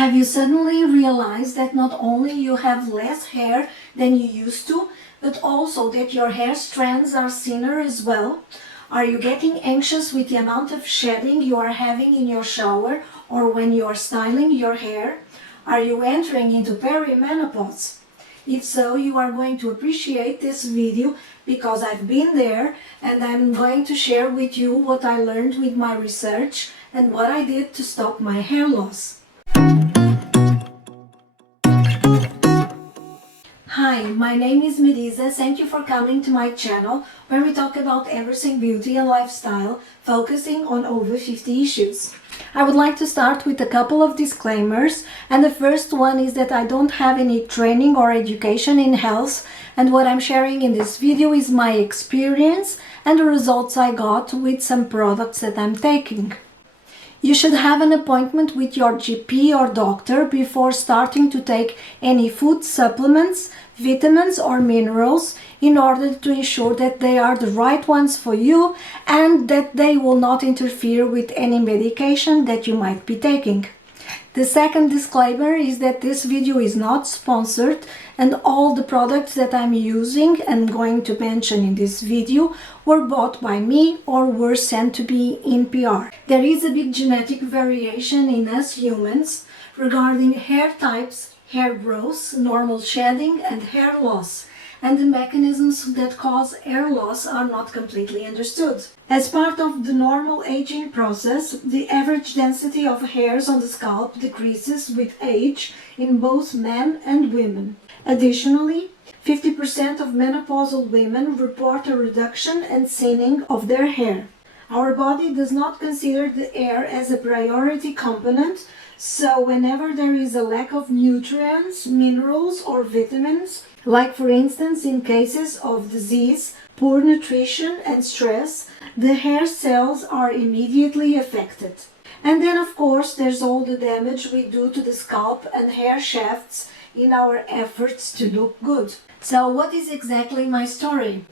Have you suddenly realized that not only you have less hair than you used to, but also that your hair strands are thinner as well? Are you getting anxious with the amount of shedding you are having in your shower or when you are styling your hair? Are you entering into perimenopause? If so, you are going to appreciate this video because I've been there, and I'm going to share with you what I learned with my research and what I did to stop my hair loss. Hi, my name is Marisa. Thank you for coming to my channel where we talk about everything beauty and lifestyle, focusing on over 50 issues. I would like to start with a couple of disclaimers, and the first one is that I don't have any training or education in health, and what I'm sharing in this video is my experience and the results I got with some products that I'm taking. You should have an appointment with your GP or doctor before starting to take any food supplements, vitamins or minerals in order to ensure that they are the right ones for you and that they will not interfere with any medication that you might be taking. The second disclaimer is that this video is not sponsored, and all the products that I'm using and going to mention in this video were bought by me or were sent to me in PR. There is a big genetic variation in us humans regarding hair types, hair growth, normal shedding and hair loss, and the mechanisms that cause hair loss are not completely understood. As part of the normal aging process, the average density of hairs on the scalp decreases with age in both men and women. Additionally, 50% of menopausal women report a reduction and thinning of their hair. Our body does not consider the hair as a priority component, so whenever there is a lack of nutrients, minerals or vitamins, like for instance in cases of disease, poor nutrition and stress, the hair cells are immediately affected. And then of course there's all the damage we do to the scalp and hair shafts in our efforts to look good. So what is exactly my story?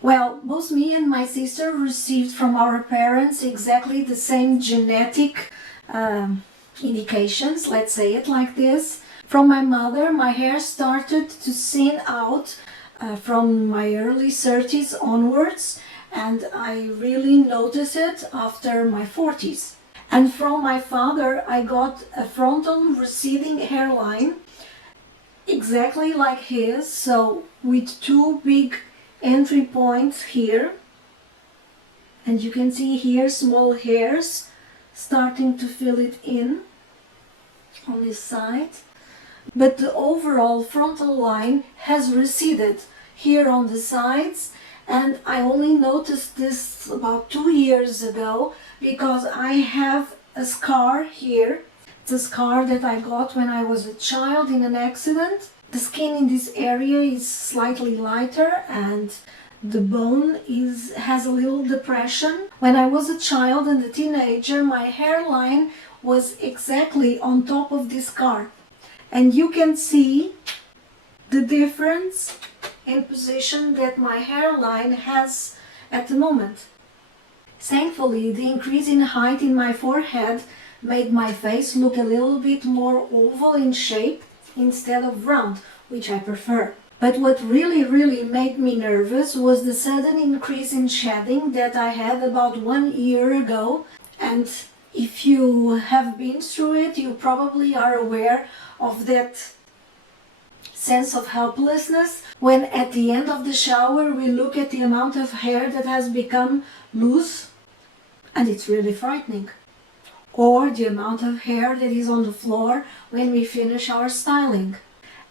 Well, both me and my sister received from our parents exactly the same genetic indications, let's say it like this. From my mother, my hair started to thin out from my early 30s onwards, and I really noticed it after my 40s. And from my father, I got a frontal receding hairline, exactly like his, so with two big entry points here. And you can see here small hairs starting to fill it in on this side. But the overall frontal line has receded here on the sides, and I only noticed this about 2 years ago because I have a scar here. It's a scar that I got when I was a child in an accident. The skin in this area is slightly lighter and the bone has a little depression. When I was a child and a teenager, my hairline was exactly on top of this scar. And you can see the difference in position that my hairline has at the moment. Thankfully, the increase in height in my forehead made my face look a little bit more oval in shape instead of round, which I prefer. But what really made me nervous was the sudden increase in shedding that I had about 1 year ago. And if you have been through it, you probably are aware of that sense of helplessness when at the end of the shower we look at the amount of hair that has become loose, and it's really frightening. Or the amount of hair that is on the floor when we finish our styling.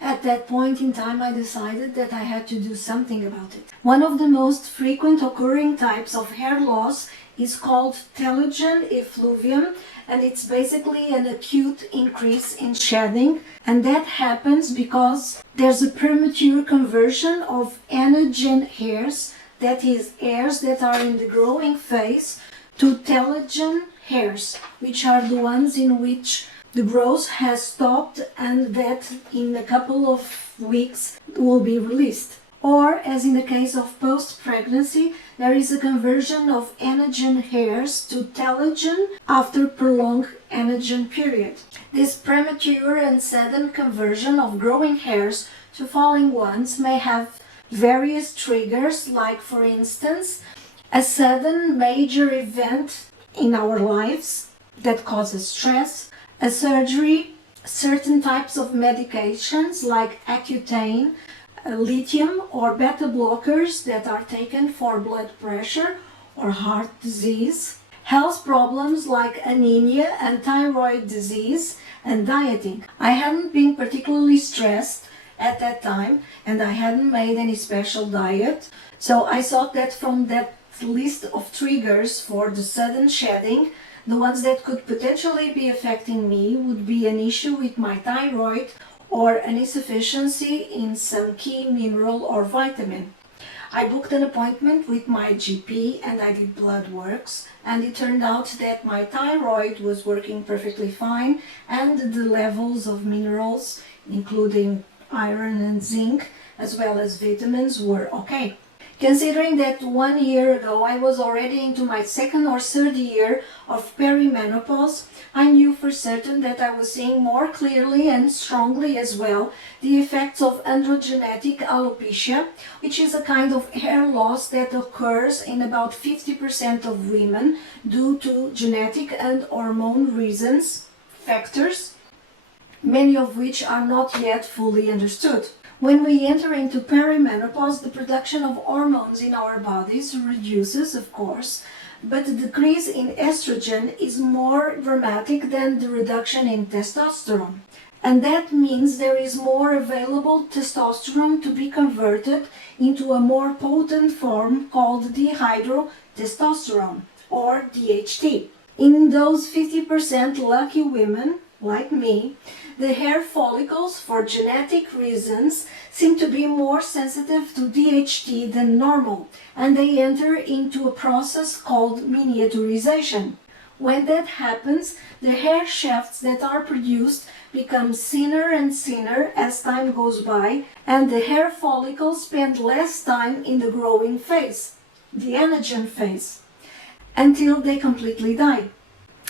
At that point in time, I decided that I had to do something about it. One of the most frequent occurring types of hair loss is called telogen effluvium, and it's basically an acute increase in shedding, and that happens because there's a premature conversion of anagen hairs, that is, hairs that are in the growing phase, to telogen hairs, which are the ones in which the growth has stopped and that in a couple of weeks will be released. Or, as in the case of post-pregnancy, there is a conversion of anagen hairs to telogen after prolonged anagen period. This premature and sudden conversion of growing hairs to falling ones may have various triggers, like for instance, a sudden major event in our lives that causes stress, a surgery, certain types of medications like Accutane, lithium or beta blockers that are taken for blood pressure or heart disease, health problems like anemia and thyroid disease, and dieting. I hadn't been particularly stressed at that time and I hadn't made any special diet, so I thought that from that list of triggers for the sudden shedding, the ones that could potentially be affecting me would be an issue with my thyroid or an insufficiency in some key mineral or vitamin. I booked an appointment with my GP and I did blood works, and it turned out that my thyroid was working perfectly fine and the levels of minerals, including iron and zinc, as well as vitamins, were okay. Considering that 1 year ago I was already into my second or third year of perimenopause, I knew for certain that I was seeing more clearly and strongly as well the effects of androgenetic alopecia, which is a kind of hair loss that occurs in about 50% of women due to genetic and hormone reasons, factors, many of which are not yet fully understood. When we enter into perimenopause, the production of hormones in our bodies reduces, of course, but the decrease in estrogen is more dramatic than the reduction in testosterone. And that means there is more available testosterone to be converted into a more potent form called dihydrotestosterone, or DHT. In those 50% lucky women, like me, the hair follicles, for genetic reasons, seem to be more sensitive to DHT than normal, and they enter into a process called miniaturization. When that happens, the hair shafts that are produced become thinner and thinner as time goes by, and the hair follicles spend less time in the growing phase, the anagen phase, until they completely die.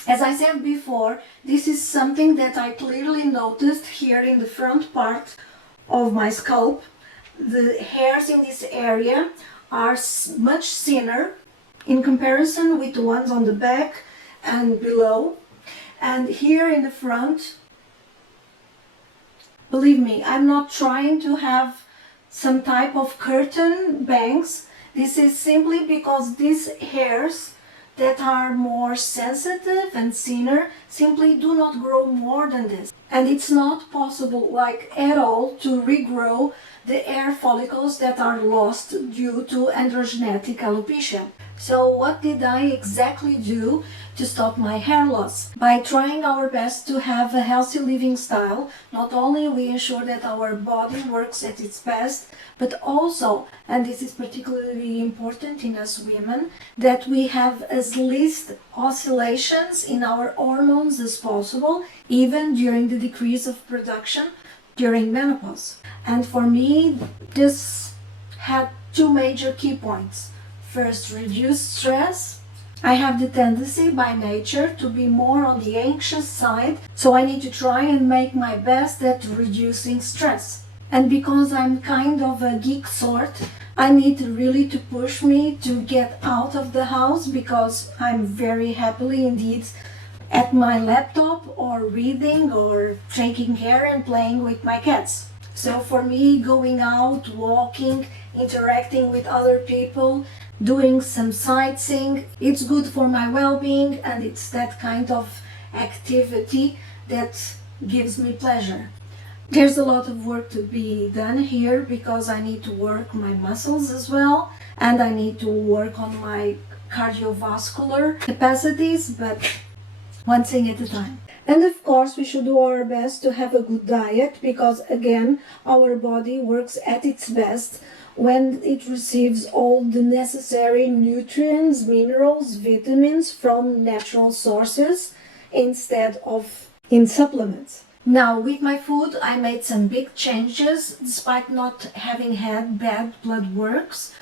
As I said before, this is something that I clearly noticed here in the front part of my scalp. The hairs in this area are much thinner in comparison with the ones on the back and below. And here in the front, believe me, I'm not trying to have some type of curtain bangs. This is simply because these hairs that are more sensitive and thinner simply do not grow more than this. And it's not possible, like at all, to regrow the hair follicles that are lost due to androgenetic alopecia. So what did I exactly do to stop my hair loss? By trying our best to have a healthy living style, not only we ensure that our body works at its best, but also, and this is particularly important in us women, that we have as least oscillations in our hormones as possible, even during the decrease of production during menopause. And for me, this had two major key points. First, reduce stress. I have the tendency by nature to be more on the anxious side, so I need to try and make my best at reducing stress. And because I'm kind of a geek sort, I need really to push me to get out of the house, because I'm very happily indeed at my laptop or reading or taking care and playing with my cats. So for me, going out, walking, interacting with other people, doing some sightseeing, it's good for my well-being, and it's that kind of activity that gives me pleasure. There's a lot of work to be done here because I need to work my muscles as well, and I need to work on my cardiovascular capacities, but one thing at a time. And of course, we should do our best to have a good diet, because again, our body works at its best when it receives all the necessary nutrients, minerals, vitamins from natural sources instead of in supplements. Now with my food I made some big changes despite not having had bad blood works.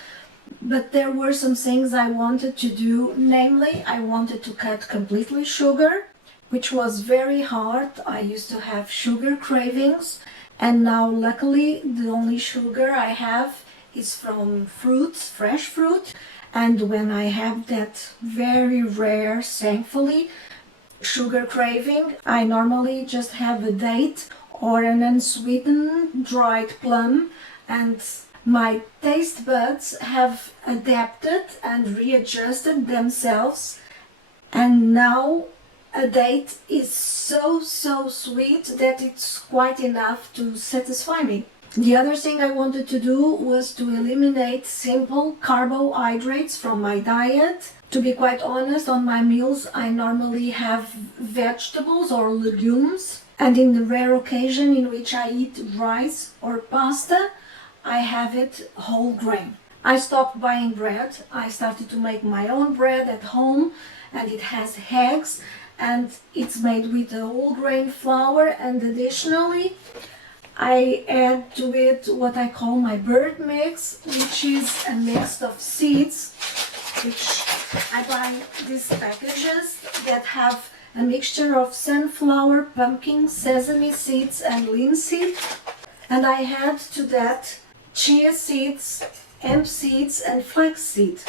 But there were some things I wanted to do, namely I wanted to cut completely sugar, which was very hard. I used to have sugar cravings, and now luckily the only sugar I have is from fruits, fresh fruit, and when I have that very rare, thankfully, sugar craving, I normally just have a date or an unsweetened dried plum, and my taste buds have adapted and readjusted themselves, and now a date is so sweet that it's quite enough to satisfy me. The other thing I wanted to do was to eliminate simple carbohydrates from my diet. To be quite honest, on my meals I normally have vegetables or legumes, and in the rare occasion in which I eat rice or pasta, I have it whole grain. I stopped buying bread. I started to make my own bread at home, and it has eggs, and it's made with a whole grain flour, and additionally I add to it what I call my bird mix, which is a mix of seeds, which I buy these packages that have a mixture of sunflower, pumpkin, sesame seeds and linseed, and I add to that chia seeds, hemp seeds and flax seed.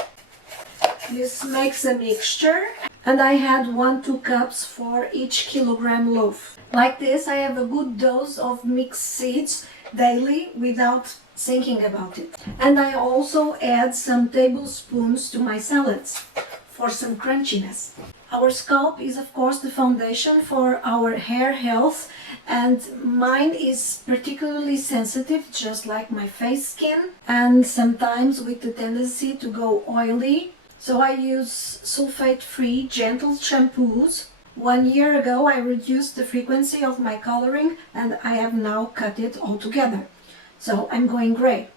This makes a mixture, and I had 1-2 cups for each kilogram loaf. Like this, I have a good dose of mixed seeds daily without thinking about it. And I also add some tablespoons to my salads for some crunchiness. Our scalp is of course the foundation for our hair health, and mine is particularly sensitive, just like my face skin, and sometimes with the tendency to go oily. So I use sulfate-free gentle shampoos. 1 year ago I reduced the frequency of my coloring, and I have now cut it altogether. So I'm going grey.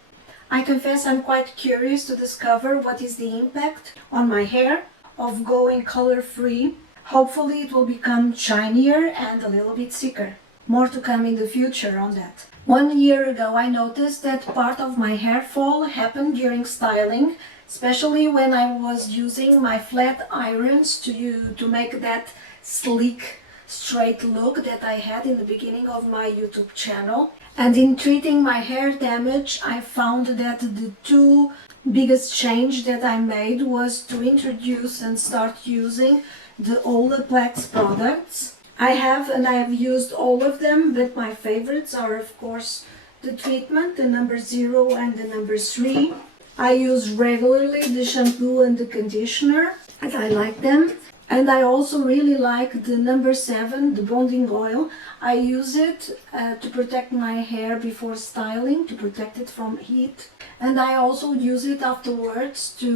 I confess I'm quite curious to discover what is the impact on my hair of going color-free. Hopefully it will become shinier and a little bit thicker. More to come in the future on that. 1 year ago I noticed that part of my hair fall happened during styling, especially when I was using my flat irons to make that sleek, straight look that I had in the beginning of my YouTube channel. And in treating my hair damage, I found that the two biggest change that I made was to introduce and start using the Olaplex products. I have used all of them, but my favorites are of course the treatment, the number 0 and the number 3. I use regularly the shampoo and the conditioner, and I like them. And I also really like the number 7, the bonding oil. I use it to protect my hair before styling, to protect it from heat. And I also use it afterwards to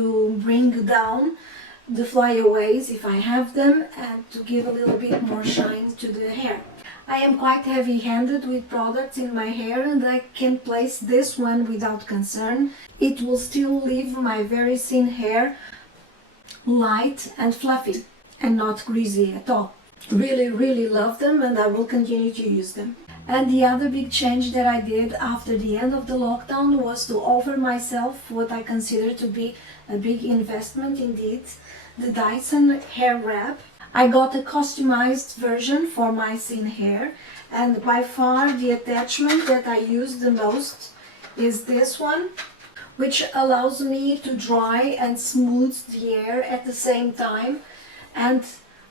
bring down the flyaways if I have them, and to give a little bit more shine to the hair. I am quite heavy-handed with products in my hair, and I can place this one without concern. It will still leave my very thin hair light and fluffy and not greasy at all. Really love them, and I will continue to use them. And the other big change that I did after the end of the lockdown was to offer myself what I consider to be a big investment indeed, the Dyson Airwrap. I got a customized version for my thin hair, and by far the attachment that I use the most is this one, which allows me to dry and smooth the hair at the same time. And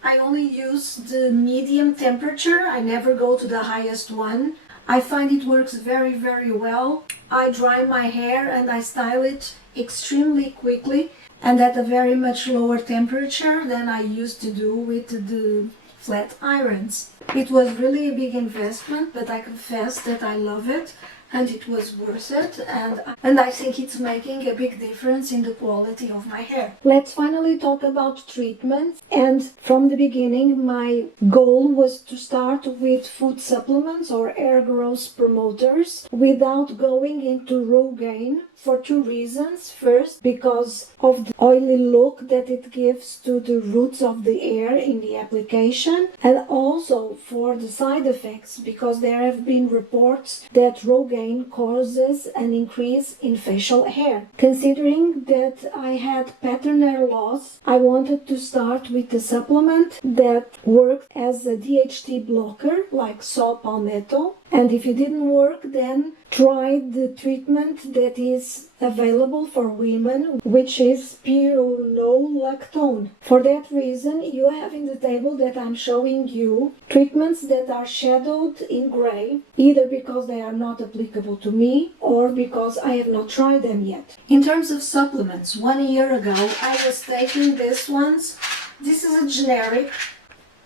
I only use the medium temperature. I never go to the highest one. I find it works very well. I dry my hair and I style it extremely quickly, and at a very much lower temperature than I used to do with the flat irons. It was really a big investment, but I confess that I love it, and it was worth it, and I think it's making a big difference in the quality of my hair. Let's finally talk about treatments. And from the beginning, my goal was to start with food supplements or hair growth promoters without going into Rogaine for two reasons. First, because of the oily look that it gives to the roots of the hair in the application, and also for the side effects, because there have been reports that Rogaine causes an increase in facial hair. Considering that I had pattern hair loss, I wanted to start with a supplement that worked as a DHT blocker like saw palmetto, and if it didn't work, then try the treatment that is available for women, which is spironolactone. For that reason, you have in the table that I'm showing you treatments that are shadowed in gray, either because they are not applicable to me or because I have not tried them yet. In terms of supplements, 1 year ago I was taking this ones. This is a generic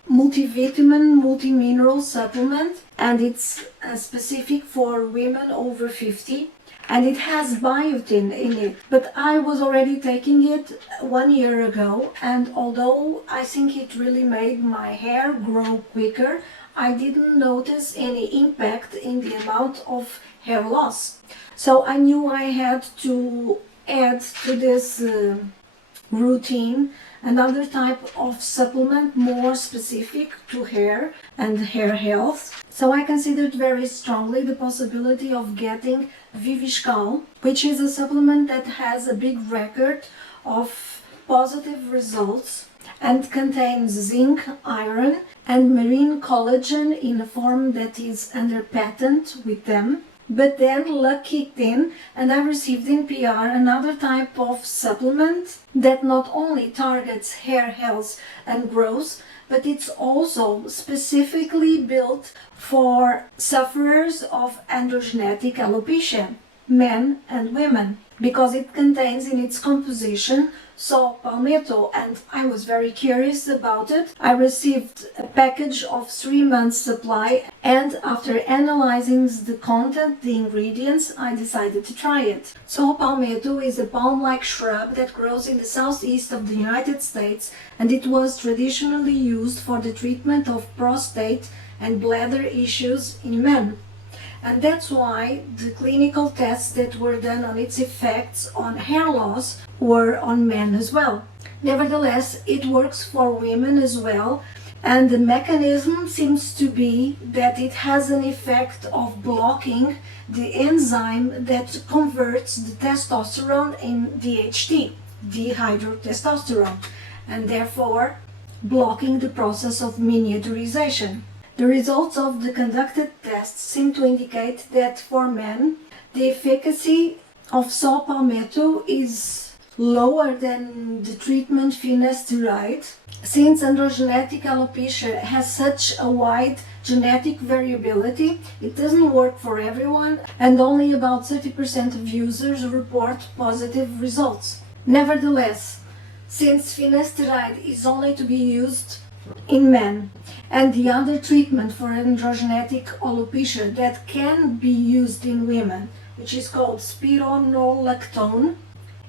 multivitamin, multimineral supplement, and it's specific for women over 50, and it has biotin in it. But I was already taking it 1 year ago, and although I think it really made my hair grow quicker, I didn't notice any impact in the amount of hair loss. So I knew I had to add to this routine another type of supplement more specific to hair and hair health. So I considered very strongly the possibility of getting Viviscal, which is a supplement that has a big record of positive results and contains zinc, iron, and marine collagen in a form that is under patent with them. But then luck kicked in, and I received in PR another type of supplement that not only targets hair health and growth, but it's also specifically built for sufferers of androgenetic alopecia, men and women, because it contains in its composition saw palmetto, and I was very curious about it. I received a package of 3 months supply, and after analyzing the content, the ingredients, I decided to try it. Saw palmetto is a palm-like shrub that grows in the southeast of the United States, and it was traditionally used for the treatment of prostate and bladder issues in men. And that's why the clinical tests that were done on its effects on hair loss were on men as well. Nevertheless, it works for women as well, and the mechanism seems to be that it has an effect of blocking the enzyme that converts the testosterone in DHT, dihydrotestosterone, and therefore blocking the process of miniaturization. The results of the conducted tests seem to indicate that for men, the efficacy of saw palmetto is lower than the treatment finasteride. Since androgenetic alopecia has such a wide genetic variability, it doesn't work for everyone, and only about 30% of users report positive results. Nevertheless, since finasteride is only to be used in men, and the other treatment for androgenetic alopecia that can be used in women, which is called spironolactone,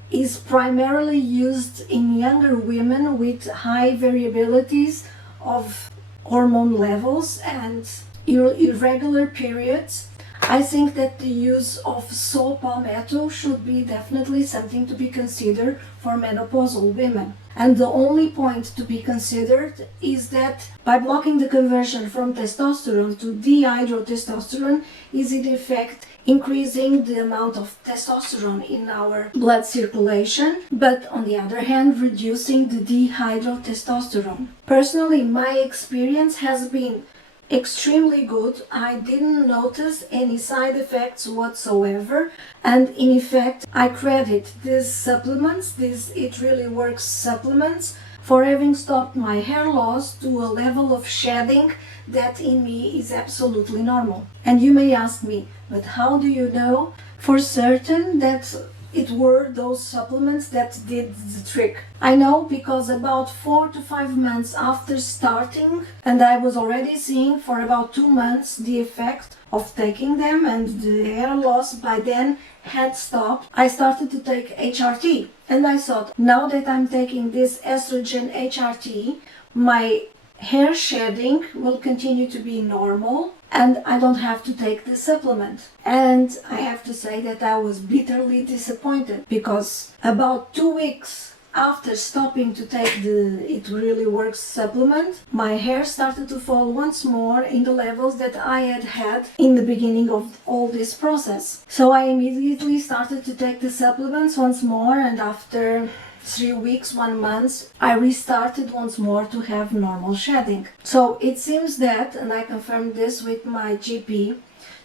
is primarily used in younger women with high variabilities of hormone levels and irregular periods. I think that the use of saw palmetto should be definitely something to be considered for menopausal women. And the only point to be considered is that by blocking the conversion from testosterone to dihydrotestosterone is in effect increasing the amount of testosterone in our blood circulation, but on the other hand reducing the dihydrotestosterone. Personally, my experience has been extremely good. I didn't notice any side effects whatsoever, and in effect I credit these supplements, these It Really Works supplements, for having stopped my hair loss to a level of shedding that in me is absolutely normal. And you may ask me, but how do you know for certain that it were those supplements that did the trick. I know because about 4 to 5 months after starting, and I was already seeing for about 2 months the effect of taking them, and the hair loss by then had stopped. I started to take HRT, and I thought, now that I'm taking this estrogen HRT, my hair shedding will continue to be normal and I don't have to take the supplement. And I have to say that I was bitterly disappointed, because about 2 weeks after stopping to take the It Really Works supplement, my hair started to fall once more in the levels that I had had in the beginning of all this process. So I immediately started to take the supplements once more, and after 3 weeks, 1 month, I restarted once more to have normal shedding. So it seems that, and I confirmed this with my GP,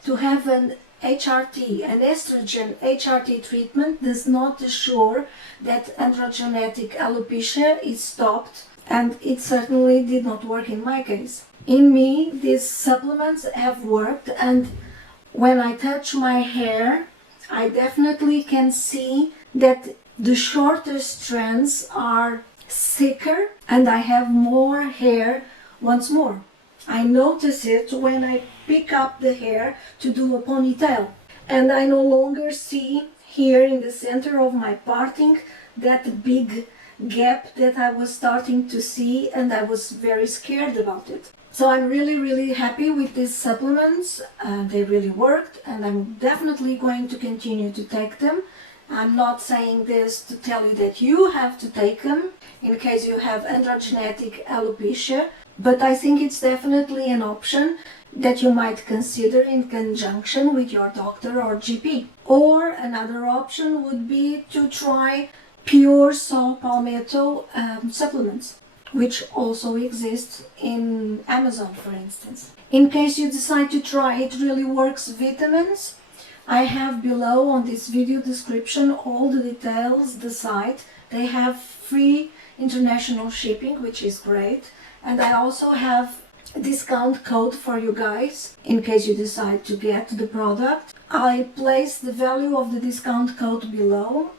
to have an HRT, an estrogen HRT treatment, does not assure that androgenetic alopecia is stopped, and it certainly did not work in my case. In me, these supplements have worked, and when I touch my hair, I definitely can see that the shorter strands are thicker and I have more hair once more. I notice it when I pick up the hair to do a ponytail, and I no longer see here in the center of my parting that big gap that I was starting to see, and I was very scared about it. So I'm really happy with these supplements. They really worked, and I'm definitely going to continue to take them. I'm not saying this to tell you that you have to take them in case you have androgenetic alopecia, but I think it's definitely an option that you might consider in conjunction with your doctor or GP. Or another option would be to try pure saw palmetto supplements, which also exist in Amazon, for instance. In case you decide to try It Really Works vitamins, I have below on this video description all the details, the site. They have free international shipping, which is great. And I also have a discount code for you guys in case you decide to get the product. I place the value of the discount code below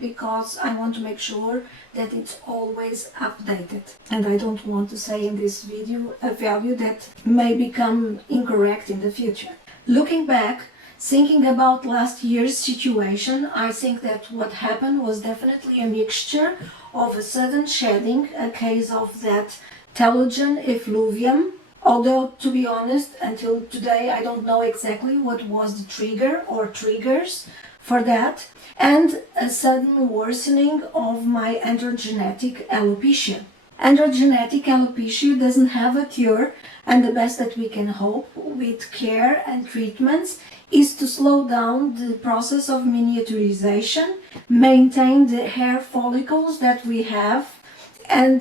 because I want to make sure that it's always updated. And I don't want to say in this video a value that may become incorrect in the future. Looking back, thinking about last year's situation, I think that what happened was definitely a mixture of a sudden shedding, a case of that telogen effluvium. Although, to be honest, until today I don't know exactly what was the trigger or triggers for that, and a sudden worsening of my androgenetic alopecia. Androgenetic alopecia doesn't have a cure, and the best that we can hope with care and treatments is to slow down the process of miniaturization, maintain the hair follicles that we have, and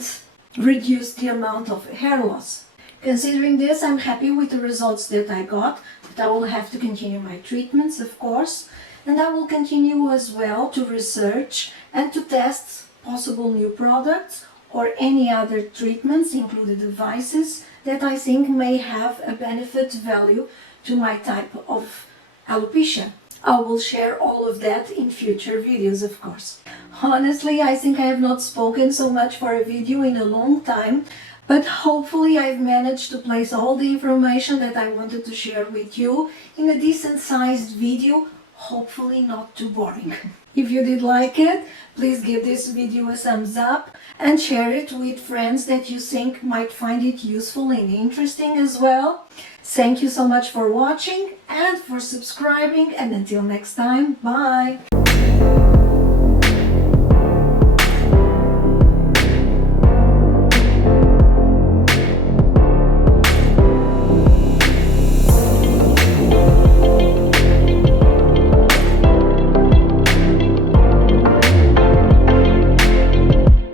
reduce the amount of hair loss. Considering this, I'm happy with the results that I got, but I will have to continue my treatments, of course, and I will continue as well to research and to test possible new products or any other treatments, including devices, that I think may have a benefit value to my type of alopecia. I will share all of that in future videos, of course. Honestly, I think I have not spoken so much for a video in a long time, but hopefully I've managed to place all the information that I wanted to share with you in a decent sized video, hopefully not too boring. If you did like it, please give this video a thumbs up and share it with friends that you think might find it useful and interesting as well. Thank you so much for watching and for subscribing, and until next time, bye!